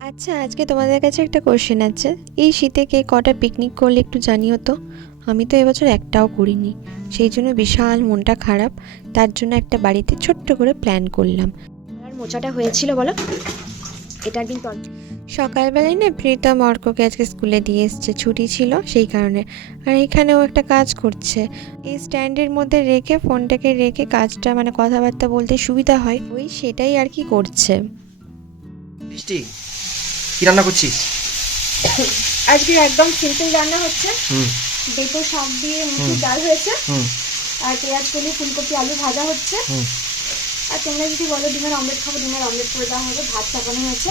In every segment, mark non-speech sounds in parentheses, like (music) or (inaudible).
আচ্ছা আজকে তোমাদের কাছে একটা কোশ্চেন আছে। এই শীতে কে কটা পিকনিক করলে একটু জানিও তো? আমি তো এবছর একটাও করিনি। সেই জন্য বিশাল মনটা খারাপ। তার জন্য একটা বাড়িতে ছোট্ট করে প্ল্যান করলাম। আর মোচাটা হয়েছিল বলো? এটা কিন্তু সকালবেলায় না প্রীতম অর্ককে আজকে স্কুলে দিয়ে এসছে। ছুটি ছিল সেই কারণে। আর এখানেও একটা কাজ করছে। এই স্ট্যান্ডের মধ্যে রেখে ফোনটাকে রেখে কাজটা মানে কথাবার্তা বলতে সুবিধা হয়। ওই সেটাই আর কি করছে। বৃষ্টি কি রান্না করছিস? আজকে একদম সিম্পল রান্না হচ্ছে। হুম। বেতো শাক দিয়ে মুসুর ডাল হয়েছে। হুম। আর পেঁয়াজ কলি ফুলকপি আলু ভাজা হচ্ছে। হুম। আর তোমরা যদি বলো ডিমের অমলেট খাব ডিমের অমলেট করে দেওয়া হবে ভাত চাপানো হয়েছে।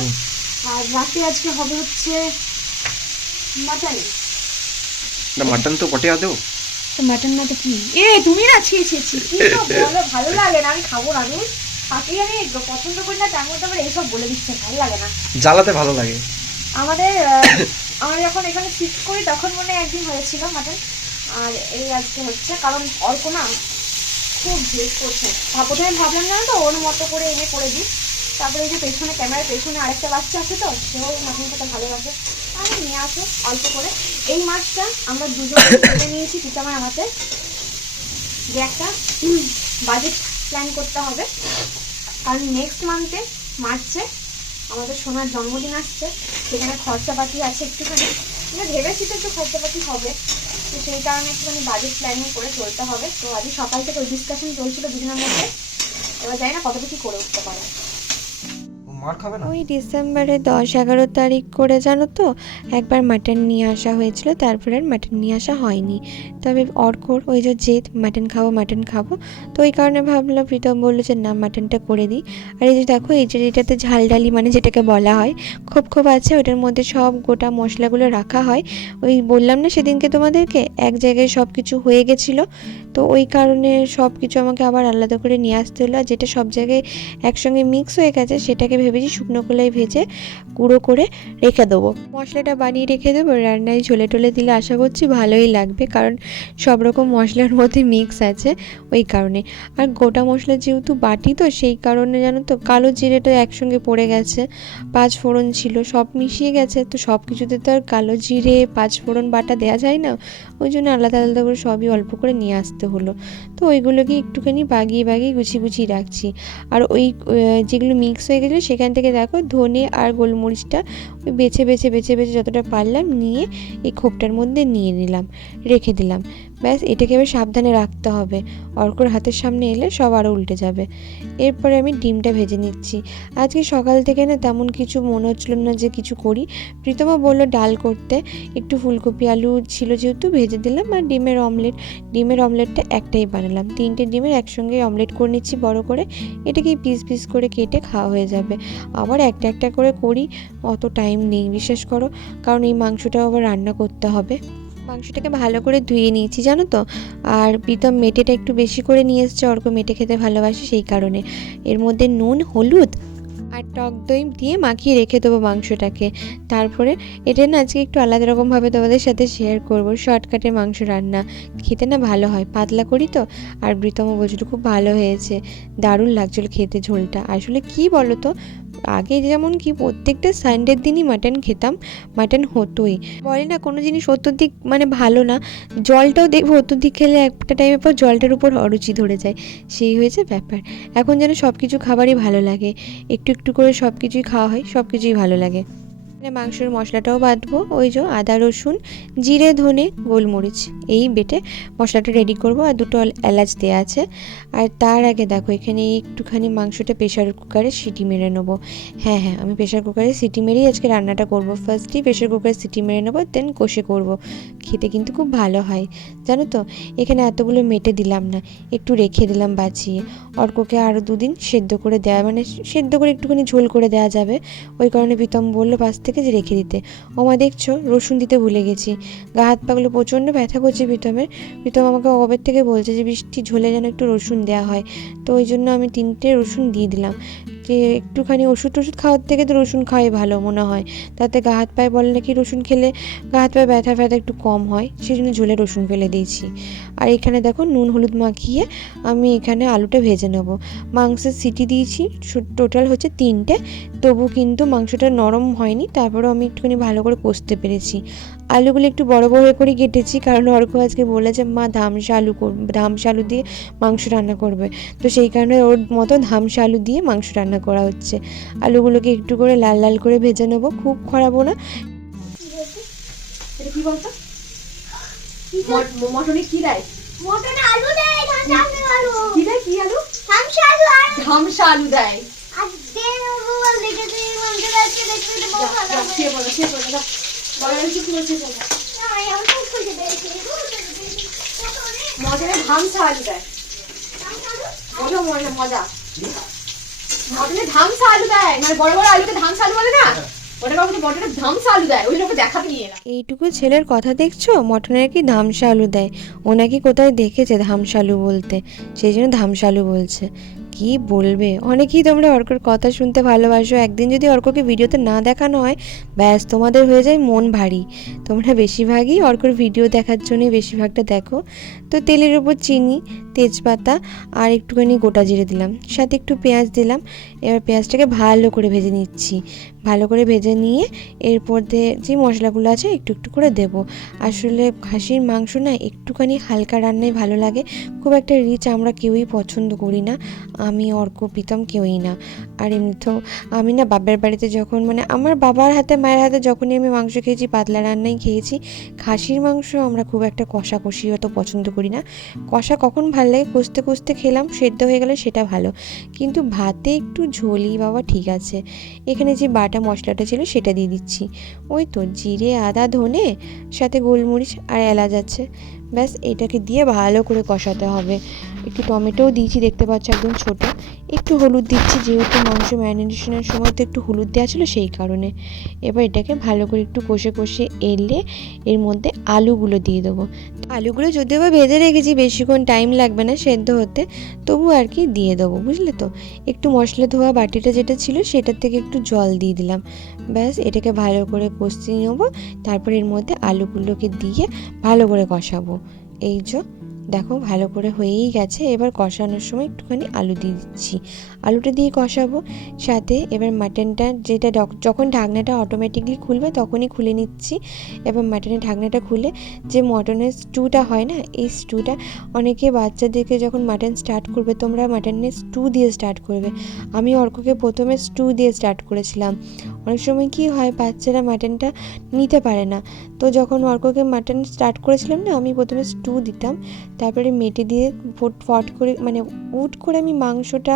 আর রাতে আজকে হবে হচ্ছে মাটন। না মাটন তো বটে আদৌ। মাটন না তো কি? এ তুমি না ছি ছি ছি। কি তো বলো ভালো লাগে না আমি খাব না তাকে আমি পছন্দ করি না তার মধ্যে আবার এইসব বলে দিচ্ছে ভালো লাগে না। জ্বালাতে ভালো লাগে। আমাদের (coughs) আমরা যখন এখানে শিফট করি তখন মনে হয় একদিন হয়েছিল মাটন। আর এই আজকে হচ্ছে কারণ অল্প না খুব ভেজ করছে। ভাব- প্রথমে ভাবলাম না তো ওর মতো করে এনে করে দিই। তারপরে এই যে পেছনে ক্যামেরার পেছনে আরেকটা বাচ্চা আছে তো সেও মাটন খেতে ভালোবাসে। আমি নিয়ে আসো অল্প করে। এই মাছটা আমরা দুজন কেটে নিয়েছি পিতামার হাতে। যে একটা বাজেট প্ল্যান করতে হবে। কারণ নেক্সট মান্থে মার্চে আমাদের সোনার জন্মদিন আসছে, সেখানে খরচাপাতি আছে একটুখানি। মানে ভেবেছি তো একটু খরচাপাতি হবে, তো সেই কারণে একটুখানি বাজেট প্ল্যানিং করে চলতে হবে। তো আজকে সকাল থেকে ওই ডিসকাশন চলছিল দুজনের মধ্যে। এবার জানি না কতটা করে উঠতে পারে। মার খাবে না? ওই ডিসেম্বরে দশ এগারো তারিখ করে জানো তো, একবার মাটন নিয়ে আসা হয়েছিল, তারপরে আর মাটন নিয়ে আসা হয়নি। তবে অর্কর ওই যে জেদ, মাটন খাব মাটন খাব, তো ওই কারণে ভাবলাম প্রীতম বলল যে, না, মাটনটা করে দিই। আর এই যে দেখো, এই যে এটাতে ঝাল ডালি মানে যেটাকে বলা হয় খোপ খোপ আছে, ওটার মধ্যে সব গোটা মশলাগুলো রাখা হয়। ওই বললাম না সেদিনকে তোমাদেরকে, এক জায়গায় সব কিছু হয়ে গেছিল, তো ওই কারণে সব কিছু আমাকে আবার আলাদা করে নিয়ে আসতে হলো, আর যেটা সব জায়গায় একসঙ্গে মিক্স হয়ে গেছে, সেটাকে ভেবেছি শুকনো কলাই ভেজে গুঁড়ো করে রেখে দেবো। মশলাটা বানিয়ে রেখে দেবো, রান্নায় ঝোলে টোলে দিলে আশা করছি ভালোই লাগবে, কারণ সব রকম মশলার মধ্যে মিক্স আছে ওই কারণে। আর গোটা মশলা যেহেতু বাটি, তো সেই কারণে জানো তো, কালো জিরেটা একসঙ্গে পড়ে গেছে, পাঁচ ফোড়ন ছিল, সব মিশিয়ে গেছে, তো সব কিছুতে তো আর কালো জিরে, পাঁচ ফোড়ন বাটা দেওয়া যায় না, ওই জন্য আলাদা আলাদা করে সবই অল্প করে নিয়ে আসতে হলো। তো ওইগুলোকে একটুখানি বাগিয়ে বাগিয়ে গুছিয়ে গুছিয়ে রাখছি। আর ওই যেগুলো মিক্স হয়ে গেছিল সেখান থেকে দেখো ধনে আর গোলমরিচটা বেছে বেছে বেছে বেছে যতটা পারলাম নিয়ে এই খোপটার মধ্যে নিয়ে নিলাম, রেখে দিলাম। ব্যাস, এটাকে এবার সাবধানে রাখতে হবে। অর্কর হাতের সামনে এলে সব আরও উল্টে যাবে। এরপরে আমি ডিমটা ভেজে নিচ্ছি। আজকে সকাল থেকে না তেমন কিছু মনে হচ্ছিল না যে কিছু করি। প্রীতমা বলল ডাল করতে। একটু ফুলকপি আলু ছিল যেহেতু ভেজে দিলাম আর ডিমের অমলেট। ডিমের অমলেটটা একটাই বানালাম। তিনটে ডিমের একসঙ্গে অমলেট করে নিচ্ছি বড় করে। এটাকেই পিস পিস করে কেটে খাওয়া হয়ে যাবে। আবার একটা একটা করে করি। অত টাইম নেই, বিশ্বাস করো। কারণ এই মাংসটাও আবার রান্না করতে হবে। মাংসটাকে ভালো করে ধুয়ে নিয়েছি, জানো তো? আর প্রীতম মেটেটা একটু বেশি করে নিয়ে এসছে, অর্ক মেটে খেতে ভালোবাসে সেই কারণে। এর মধ্যে নুন, হলুদ আর টক দই দিয়ে মাখিয়ে রেখে দেবো মাংসটাকে। তারপরে এটা না আজকে একটু আলাদা রকমভাবে তোমাদের সাথে শেয়ার করব শর্টকাটে মাংস রান্না। খেতে না ভালো হয়, পাতলা করি তো? আর বৃতম বলছিল খুব ভালো হয়েছে, দারুণ লাগছিল খেতে ঝোলটা। আসলে কি বলো তো আগে যেমন কি প্রত্যেকটা সানডের দিনই মাটন খেতাম মাটন হতোই। বলে না, কোনো জিনিস অত্যধিক মানে ভালো না। জলটাও দেখব, অত্যধিক খেলে একটা টাইমের পর জলটার উপর অরুচি ধরে যায়। সেই হয়েছে ব্যাপার। এখন যেন সব কিছু খাবারই ভালো লাগে। একটু একটু করে সব কিছুই খাওয়া হয় সব কিছুই ভালো লাগে। এখানে মাংসের মশলাটাও বাঁধবো ওই যে আদা, রসুন, জিরে, ধনে, গোলমরিচ, এই বেটে মশলাটা রেডি করব আর দুটো এলাচ দেওয়া আছে। আর তার আগে দেখো, এখানে একটুখানি মাংসটা প্রেশার কুকারে সিটি মেরে নেব। হ্যাঁ হ্যাঁ আমি প্রেশার কুকারে সিটি মেরেই আজকে রান্নাটা করব। ফার্স্টই প্রেশার কুকারে সিটি মেরে নেব দেন কষে করব। খেতে কিন্তু খুব ভালো হয়, জানো তো? এখানে এতগুলো মেটে দিলাম না, একটু রেখে দিলাম বাঁচিয়ে। অর্ককে আরও দুদিন সেদ্ধ করে দেওয়া মানে সেদ্ধ করে একটুখানি ঝোল করে দেওয়া যাবে। ওই কারণে প্রীতম বলল পাশ থেকে রেখে দিতে। ও মা দেখছ? রসুন দিতে ভুলে গেছি। গা হাত পাগুলো প্রচণ্ড ব্যথা করছে প্রীতমের। প্রীতম আমাকে কবের থেকে বলছে যে, বৃষ্টি ঝোলে যেন একটু রসুন দেওয়া হয়। তো ওই জন্য আমি তিনটে রসুন দিয়ে দিলাম। যে, একটুখানি ওষুধ টষুধ খাওয়ার থেকে তো রসুন খাওয়াই ভালো মনে হয়। তাতে গা হাত পায়ে বলে নাকি রসুন খেলে গা হাত পায়ে ব্যথা ফ্যাথা একটু কম হয়। সেই জন্য ঝোলে রসুন ফেলে দিয়েছি। আর এখানে দেখো, নুন হলুদ মাখিয়ে আমি এখানে আলুটা ভেজে নেব। মাংসের সিটি দিয়েছি। টোটাল হচ্ছে তিনটে। তবু কিন্তু মাংসটা নরম হয়নি তারপরেও আমি একটুখানি ভালো করে কষতে পেরেছি। আলুগুলো একটু বড় বড় করে কেটেছি কারণ অর্ক আজকে বলেছে মা ধামসা আলু ধামসা আলু দিয়ে মাংস রান্না করবে। তো সেই কারণে ওর মতো ধামসা আলু দিয়ে মাংস রান্না করা হচ্ছে। আলুগুলোকে একটু করে লাল লাল করে ভেজে নেব খুব খরাবো না। কি বলতো? মটনে কি দেয়? মটনে আলু দেয় ধান আলু। কি দেয়? কি আলু? হামসা আলু ধামসা আলু দেয়। আজকে ভালো মানে এইটুকু ছেলের কথা দেখছ? মটনের কি ধামসা আলু দেয়? ও নাকি কোথায় দেখেছে ধামসা আলু বলতে? সেই জন্য ধামসা আলু বলছে। কি বলবে? অনেকেই তোমরা অর্কর কথা শুনতে ভালোবাসো। একদিন যদি অর্ককে ভিডিওতে না দেখানো হয়, ব্যাস তোমাদের হয়ে যায় মন ভারী। তোমরা বেশিরভাগই অর্কর ভিডিও দেখার জন্যই বেশিরভাগটা দেখো। তো তেলের উপর চিনি, তেজপাতা আর একটুখানি গোটা জিরে দিলাম। সাথে একটু পেঁয়াজ দিলাম। এবার পেঁয়াজটাকে ভালো করে ভেজে নিচ্ছি। ভালো করে ভেজে নিয়ে এরপর দিয়ে যে মশলাগুলো আছে একটু একটু করে দেব। আসলে খাসির মাংস না একটুখানি হালকা রান্নাই ভালো লাগে। খুব একটা রিচ আমরা কেউই পছন্দ করি না। আমি অর্ক প্রীতম কেউই না। আর এমনিতেও আমি না বাবার বাড়িতে যখন মানে আমার বাবার হাতে, মায়ের হাতে যখনই আমি মাংস খেয়েছি, পাতলা রান্নাই খেয়েছি, খাসির মাংস আমরা খুব একটা কষা কষি অত পছন্দ করি না। কষা কখন ভালো লাগে? কষতে কষতে খেলাম, সেদ্ধ হয়ে গেলে সেটা ভালো। কিন্তু ভাতে একটু ঝোলি বাবা ঠিক আছে। এখানে যে বাটা মশলাটা ছিল সেটা দিয়ে দিচ্ছি। ওই তো জিরে, আদা, ধনে, সাথে গোলমরিচ আর এলাচ আছে। ব্যাস, এটাকে দিয়ে ভালো করে কষাতে হবে। একটু টমেটোও দিয়েছি, দেখতে পাচ্ছ একদম ছোট। একটু হলুদ দিচ্ছি, যেহেতু মাংস ম্যারিনেশনের সময় তো একটু হলুদ দেওয়া ছিল সেই কারণে। এবার এটাকে ভালো করে একটু কষে কষে এলে এর মধ্যে আলুগুলো দিয়ে দেবো। আলুগুলো যদিও বা ভেজে রেখেছি, বেশিক্ষণ টাইম লাগবে না সেদ্ধ হতে, তবু আর কি দিয়ে দেবো, বুঝলে তো? একটু মশলা ধোয়া বাটিটা যেটা ছিল সেটার থেকে একটু জল দিয়ে দিলাম। ব্যাস, এটাকে ভালো করে কষিয়ে নেব, তারপর এর মধ্যে আলুগুলোকে দিয়ে ভালো করে কষাবো। এই যে দেখো ভালো করে হয়েই গেছে এবার কষানোর সময় একটুখানি আলু দিয়ে দিচ্ছি। আলুটা দিয়ে কষাবো। সাথে এবার মাটনটা যেটা যখন ঢাকনাটা অটোমেটিকলি খুলবে তখনই খুলে নিচ্ছি। এবার মাটনের ঢাকনাটা খুলে যে মটনের স্টুটা হয় না, এই স্টুটা অনেকে বাচ্চাদেরকে যখন মাটন স্টার্ট করবে তোমরা মাটনের স্টু দিয়ে স্টার্ট করবে। আমি অর্ককে প্রথমে স্টু দিয়ে স্টার্ট করেছিলাম। অনেক সময় কি হয় বাচ্চারা মাটনটা নিতে পারে না। তো যখন অর্ককে মাটন স্টার্ট করেছিলাম না, আমি প্রথমে স্টু দিতাম। তারপরে মেটে দিয়ে ফট ফট করে মানে উট করে আমি মাংসটা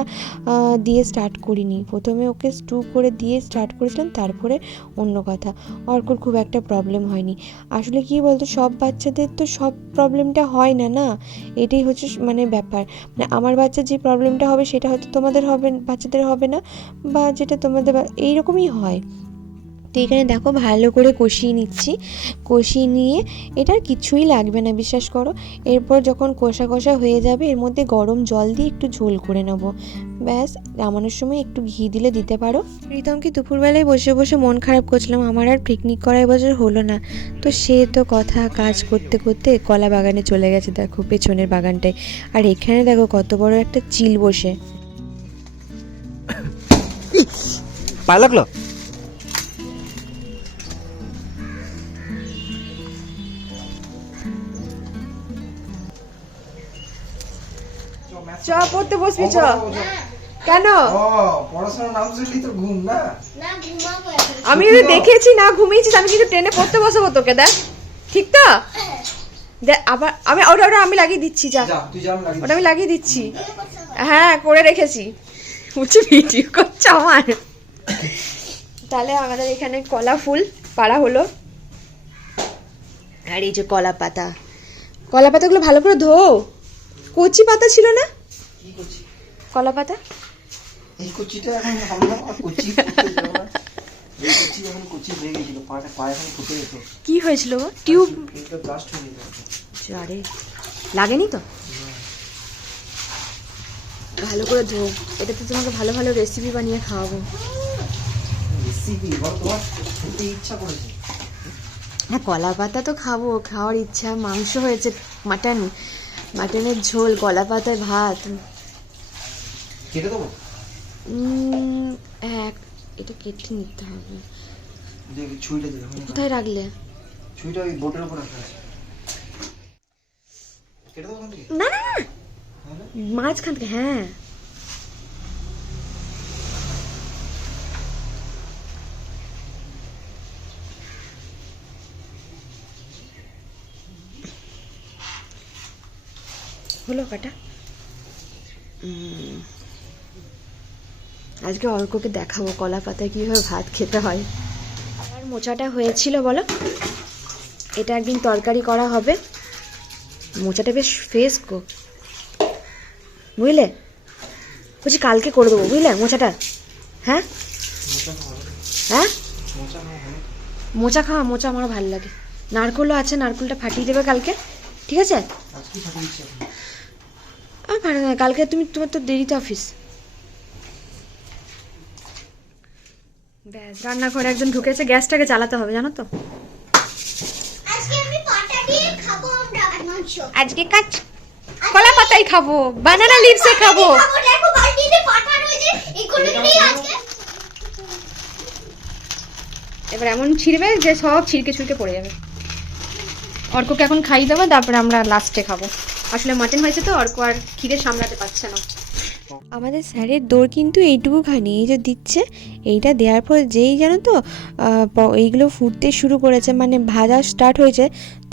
দিয়ে স্টার্ট করিনি। প্রথমে ওকে স্টু করে দিয়ে স্টার্ট করেছিলাম, তারপরে অন্য কথা। অর্কর খুব একটা প্রবলেম হয়নি। আসলে কি বলতো, সব বাচ্চাদের তো সব প্রবলেমটা হয় না না? এটাই হচ্ছে মানে ব্যাপার। মানে আমার বাচ্চা যে প্রবলেমটা হবে, সেটা হয়তো তোমাদের হবে, বাচ্চাদের হবে না, বা যেটা তোমাদের এইরকমই হয়। তো এখানে দেখো ভালো করে কষিয়ে নিচ্ছি। কষিয়ে নিয়ে এটার কিছুই লাগবে না, বিশ্বাস করো। এরপর যখন কষা কষা হয়ে যাবে, এর মধ্যে গরম জল দিয়ে একটু ঝোল করে নেব। ব্যাস, নামানোর সময় একটু ঘি দিলে দিতে পারো। প্রীতমকে দুপুরবেলায় বসে বসে মন খারাপ করছিলাম, আমার আর পিকনিক করা এবছর হলো না। তো সে তো কথা, কাজ করতে করতে কলা বাগানে চলে গেছে, দেখো পেছনের বাগানটায়। আর এখানে দেখো কত বড় একটা চিল বসে। পায়ে লাগল? পড়তে বসবি চ। কেন? ও পড়াশোনার নাম শুনলি তো ঘুম না? না ঘুমাবো আমি যদি দেখেছি না ঘুমিয়েছিস আমি কিন্তু ট্রেনে পড়তে বসবো তোকে দেখ। ঠিক তো? দেখ আবার আমি ওটা ওটা আমি লাগিয়ে দিচ্ছি যা। ওটা আমি লাগিয়ে দিচ্ছি। হ্যাঁ করে রেখেছি। বলছি ভিডিও করছে আমার। তাহলে আমাদের এখানে কলা ফুল পাড়া হলো। আর এই যে কলা পাতা। কলা পাতাগুলো ভালো করে ধো। কচি পাতা ছিল না? কলা পাতা? এই কুচিটা এখন কচি। এই কচি এখন কচি হয়ে গেছিল পাটা পা এখন ফুটে যেত কি হয়েছিল টিউব এটা ব্লাস্ট হয়ে আরে লাগেনি তো? ভালো করে ধো এটাতে তোমাকে ভালো ভালো রেসিপি বানিয়ে খাওয়াবো। রেসিপি খেতে ইচ্ছা করেছে? হ্যাঁ কলা পাতা তো খাব খাওয়ার ইচ্ছা মাংস হয়েছে মাটন মাটনের ঝোল কলা পাতায় ভাত। কেটে দেবো? এক এটা কেটে নিতে হবে। ছুরিটা কোথায় রাখলে? ছুরিটা ওই বোটের উপর রাখা আছে। কেটে দেবো না না না। মাঝখান থেকে হ্যাঁ। হলো কাটা? আজকে অর্ককে দেখাবো কলা পাতায় কীভাবে ভাত খেতে হয়। আর মোচাটা হয়েছিল বলো? এটা একদিন তরকারি করা হবে। মোচাটা বেশ ফ্রেশ গো। বুঝলে? বলছি কালকে করে দেবো বুঝলে মোচাটা? হ্যাঁ। হ্যাঁ? মোচা খাওয়া মোচা আমারও ভালো লাগে। নারকোলও আছে নারকোলটা ফাটিয়ে দেবে কালকে ঠিক আছে? আর ভালো কালকে তুমি তোমার তো দেরিতে অফিস ব্যাস রান্নাঘরে একজন ঢুকেছে গ্যাসটাকে চালাতে হবে জানো তো। আজকে কাজ কলা পাতাই খাব বানানা লিপসে খাব। এবার এমন ছিঁড়বে যে সব ছিড়কে ছুড়কে পড়ে যাবে। অর্ককে এখন খাইয়ে দেবো তারপরে আমরা লাস্টে খাব। আসলে মাটন হয়েছে তো অর্ক আর খিদে সামলাতে পারছে না। আমাদের স্যারের দৌড় কিন্তু এইটুকুখানি এই যে দিচ্ছে এইটা দেওয়ার পর যেই জানো তো এইগুলো ফুটতে শুরু করেছে মানে ভাজা স্টার্ট হয়েছে,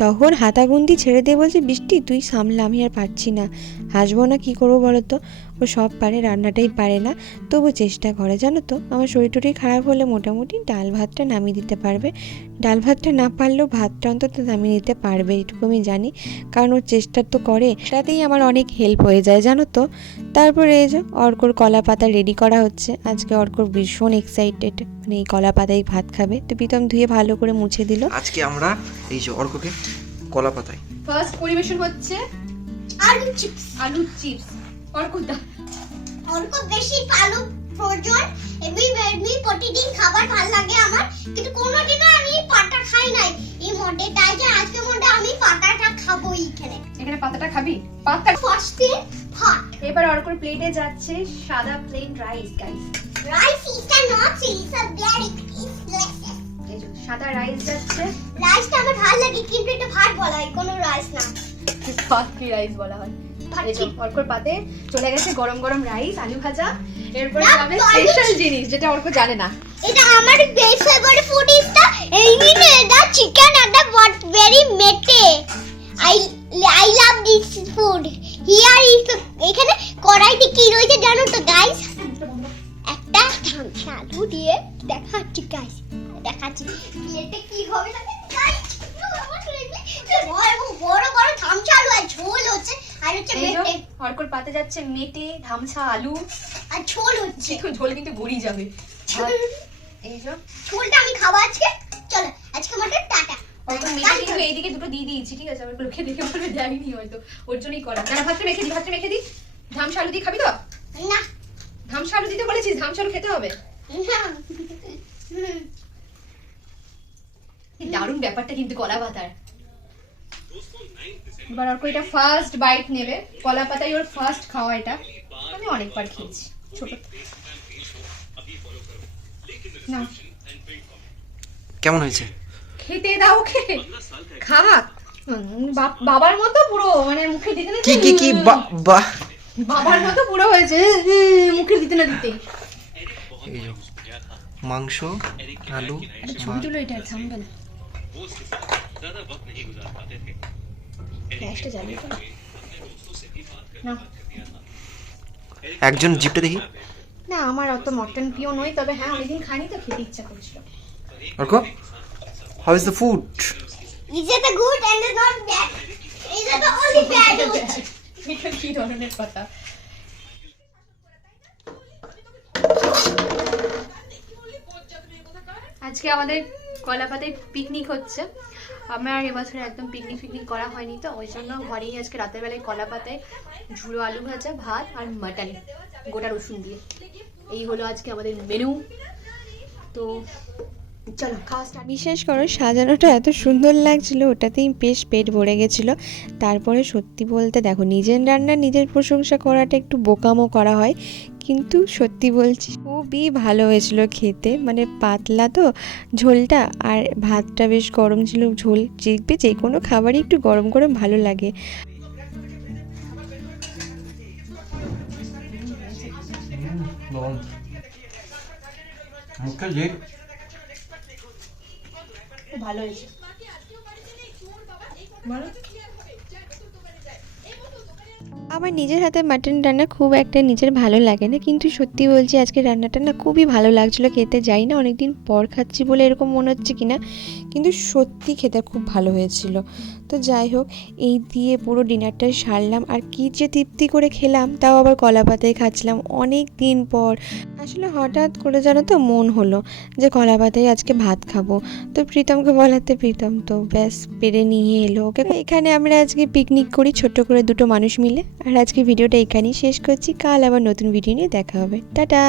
তখন হাতাগুন্দি ছেড়ে দিয়ে বলছে, বৃষ্টি, তুই সামলা, আমি আর পারছি না। হাসবো না, কী করব বলো তো? ও সব পারে, রান্নাটাই পারে না। তবু চেষ্টা করে, জানো তো, আমার শরীর টরীর খারাপ হলে মোটামুটি ডাল ভাতটা নামিয়ে দিতে পারবে। ডাল ভাতটা না পারলেও ভাতটা অন্তত নামিয়ে দিতে পারবে এটুকু আমি জানি। কারণ ওর চেষ্টা তো করে, সেটাতেই আমার অনেক হেল্প হয়ে যায়, জানো তো। তারপরে এই যে অর্কর কলা পাতা রেডি করা হচ্ছে। আজকে অর্কর ভীষণ এক্সাইটেড মানে এই কলা পাতায় ভাত খাবে। তো প্রীতম ধুয়ে ভালো করে মুছে দিল। আজকে আমরা এই যে অর্ককে কলা পাতায়। ফার্স্ট পরিবেশন হচ্ছে আলু চিপস আলু চিপস অর্কদা অল্প বেশি আলু প্রয়োজন। এমনি এমনি প্রতিদিন খাবার ভালো লাগে আমার। কিন্তু কোনোদিনও আমি পাটা খাই নাই। এই মডে তাই যে আজকে মডে আমি পাতাটা খাব এইখানে। এখানে পাতাটা খাবি? পাতা ফার্স্ট দিন ভাত। এবার অর্কর প্লেটে যাচ্ছে সাদা plain rice guys rice is not is a very tasteless সাদা রাইস যাচ্ছে। রাইসটা আমার ভালো লাগে কিন্তু এটা ভাত বলা হয় কোনো রাইস না। পাতকি রাইস বলা হয়? ভাত এই যে অর্কর পাতে চলে গেছে গরম গরম রাইস আলু ভাজা। এরপরে যাবে স্পেশাল জিনিস যেটা অর্ক জানে না। এটা আমার ফেভারিট ফুড ইজ দা এই mean the chicken and the what very মেটে I I love this food here is এখানে কড়াইতে কি রয়েছে জানো তো গাইস আলু দিয়ে দেখাচ্ছি গাইস দেখাচ্ছি। প্লেটে কি হবে ঝোল পাতে যাচ্ছে মেটে আলু। আর হচ্ছে। কিন্তু ঝোল কিন্তু গড়িয়ে যাবে। আর এই যে ঝোলটা আমি খাব আজকে। চলো আজকে আমাদের টাটা। কিন্তু এইদিকে দুটো দিয়ে দিয়েছি ঠিক আছে? আমার লোকে দেখে বলবে দেয়নি হয়তো। ওর জন্যই করা। না ভাতটা মেখে দি ভাতটা মেখে দি। ধামসা আলু দিয়ে খাবি তো? না। ধামসা আলু দিতে বলেছিস? ধামসা আলু খেতে হবে? দারুণ ব্যাপারটা কিন্তু কলা পাতার। এবার অর্ক এটা ফার্স্ট বাইট নেবে। কলা পাতায় ওর ফার্স্ট খাওয়া এটা। আমি অনেকবার খেয়েছি ছোট। না। কেমন হয়েছে? খেতে দাও ওকে। খা। উম, বাবার মতো পুরো মানে মুখে দিতে কি কি কি? বা- বাহ। বাবার মতো পুরো হয়েছে মুখে দিতে না দিতে মাংস আলু ছবি তুলো এটা থামবে না। একজন জিপটা দেখি না আমার অত মটন প্রিয় নয় তবে হ্যাঁ অনেকদিন খাইনি তো খেতে ইচ্ছা করছিল Arko how is the food good and it's not bad? Is it the only bad? এটা ধরনের কথা আজকে আমাদের কলাপাতে পিকনিক হচ্ছে। আমার এবছর একদম পিকনিক ফিকনিক করা হয়নি তো, ওই জন্য ঘরেই আজকে রাতের বেলায় কলাপাতায় ঝুড়ো আলু ভাজা, ভাত আর মাটন, গোটা রসুন দিয়ে। এই হলো আজকে আমাদের মেনু তো চলো খাওয়া স্টার্ট বিশ্বাস করো সাজানোটা এত সুন্দর লাগছিল ওটাতেই বেশ পেট ভরে গেছিল। তারপরে সত্যি বলতে দেখো নিজের রান্না নিজের প্রশংসা করাটা একটু বোকামো করা হয়। কিন্তু সত্যি বলছি খুবই ভালো হয়েছিল খেতে। মানে পাতলা তো ঝোলটা আর ভাতটা বেশ গরম ছিল ঝোল দেখবে যে কোনো খাবারই একটু গরম গরম ভালো লাগে। মুখে যে খুব ভালো হয়েছে। বলো। আমার নিজের হাতে মাটন রান্না খুব একটা নিজের ভালো লাগে না, কিন্তু সত্যি বলছি আজকে রান্নাটা না খুবই ভালো লাগছিল, খেতে যাই না, অনেকদিন পর খাচ্ছি বলে এরকম মনে হচ্ছে কি না কিন্তু সত্যি খেতে খুব ভালো হয়েছিল। তো যাই হোক, এই দিয়ে পুরো ডিনারটা সারলাম, আর কি যে তৃপ্তি করে খেলাম, তাও আবার কলা পাতায় খাচ্ছিলাম অনেক দিন পর। আসলে হঠাৎ করে জানো তো মন হলো যে কলা পাতায় আজকে ভাত খাব। তো প্রীতমকে বলাতে প্রীতম তো ব্যাস পেরে নিয়ে এলো। ওকে, এখানে আমরা আজকে পিকনিক করি, ছোট্ট করে দুটো মানুষ মিলে। আর আজকে ভিডিওটা এখানেই শেষ করছি। কাল আবার নতুন ভিডিও নিয়ে দেখা হবে। টাটা!